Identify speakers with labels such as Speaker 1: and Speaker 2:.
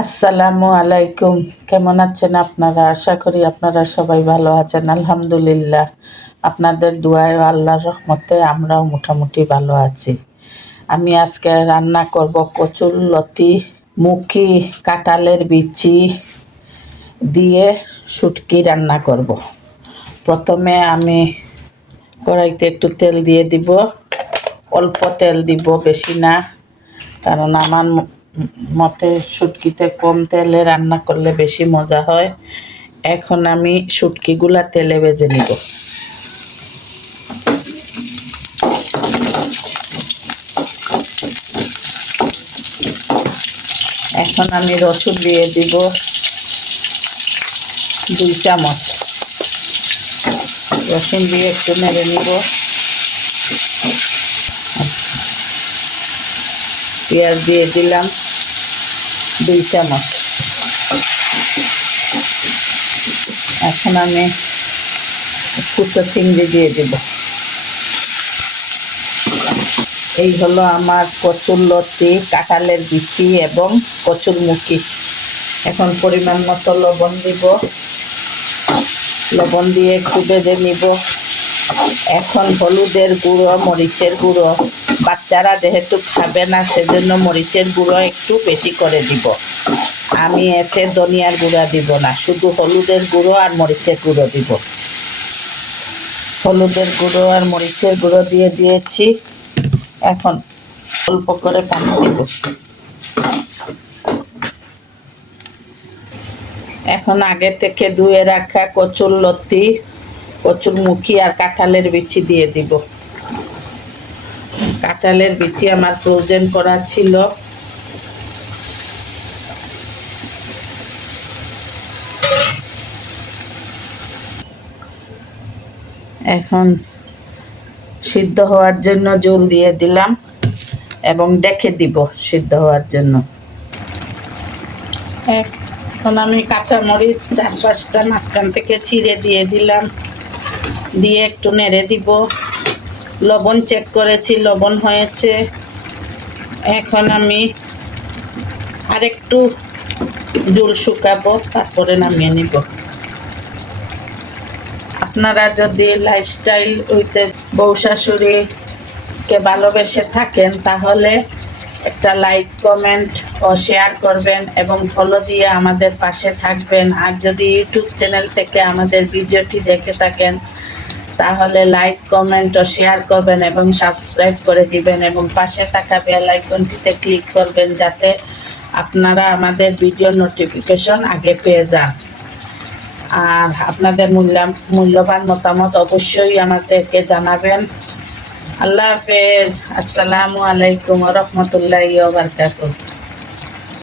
Speaker 1: আসসালামু আলাইকুম। কেমন আছেন আপনারা? আশা করি আপনারা সবাই ভালো আছেন, আলহামদুলিল্লাহ। আপনাদের দুয়ায় ও আল্লাহর রহমতে আমরাও মোটামুটি ভালো আছি। আমি আজকে রান্না করব কচুর লতি, মুখি, কাঁঠালের বিচি দিয়ে শুটকি রান্না করব। প্রথমে আমি কড়াইতে একটু তেল দিয়ে দিব। অল্প তেল দিব বেশি না, কারণ আমার মতে শুটকিতে কম তেলে রান্না করলে বেশি মজা হয়। এখন আমি শুটকিগুলা তেলে ভেজে নিব। এখন আমি রসুন দিয়ে দিব দুই চামচ। রসুন দিয়ে একটু নেড়ে নিব। পেঁয়াজ দিয়ে দিলাম দুই চামচ। এখন আমি কুচো চিংড়ি দিয়ে দেব। এই হলো আমার কচুর লতি, কাঁঠালের বিচি এবং কচুর মুখি। এখন পরিমাণ মতো লবণ দিব। লবণ দিয়ে একটু বেজে নিব। এখন হলুদের গুঁড়ো, মরিচের গুঁড়ো। বাচ্চারা যেহেতু খাবে না, সেজন্য মরিচের গুঁড়ো একটু বেশি করে দিব। আমি এতে ধনিয়ার গুঁড়া দিব না, শুধু হলুদের গুঁড়ো আর মরিচের গুঁড়ো দিব। হলুদের গুঁড়ো আর মরিচের গুঁড়ো দিয়ে দিয়েছি। এখন অল্প করে পানি দিব। এখন আগে থেকে ধুয়ে রাখা কচুর লতি কচুর মুখি আর কাঁঠালের বিচি দিয়ে দিব। কাঁঠালের বিচি আমার ফ্রোজেন করা ছিল। এখন সিদ্ধ হওয়ার জন্য জল দিয়ে দিলাম এবং ডেকে দিব সিদ্ধ হওয়ার জন্য। এখন আমি কাঁচামরিচ চার পাঁচটা মাঝখান থেকে ছিঁড়ে দিয়ে দিলাম। দিয়ে একটু নেড়ে দিব। লবণ চেক করেছি, লবণ হয়েছে। এখন আমি আরেকটু জল শুকাবো, তারপরে নামিয়ে নিব। আপনারা যদি লাইফস্টাইল উইথ বউ শাশুড়িকে ভালোবেসে থাকেন, তাহলে একটা লাইক কমেন্ট ও শেয়ার করবেন এবং ফলো দিয়ে আমাদের পাশে থাকবেন। আর যদি ইউটিউব চ্যানেল থেকে আমাদের ভিডিওটি দেখে থাকেন তাহলে লাইক কমেন্ট ও শেয়ার করবেন এবং সাবস্ক্রাইব করে দিবেন এবং পাশে থাকা বেল আইকনটিতে ক্লিক করবেন যাতে আপনারা আমাদের ভিডিও নোটিফিকেশন আগে পেয়ে যান। আর আপনাদের মূল্যাম মূল্যবান মতামত অবশ্যই আমাদেরকে জানাবেন। আল্লাহ হাফেজ। আসসালামু আলাইকুম রহমতুল্লাহ বারকাতুহ।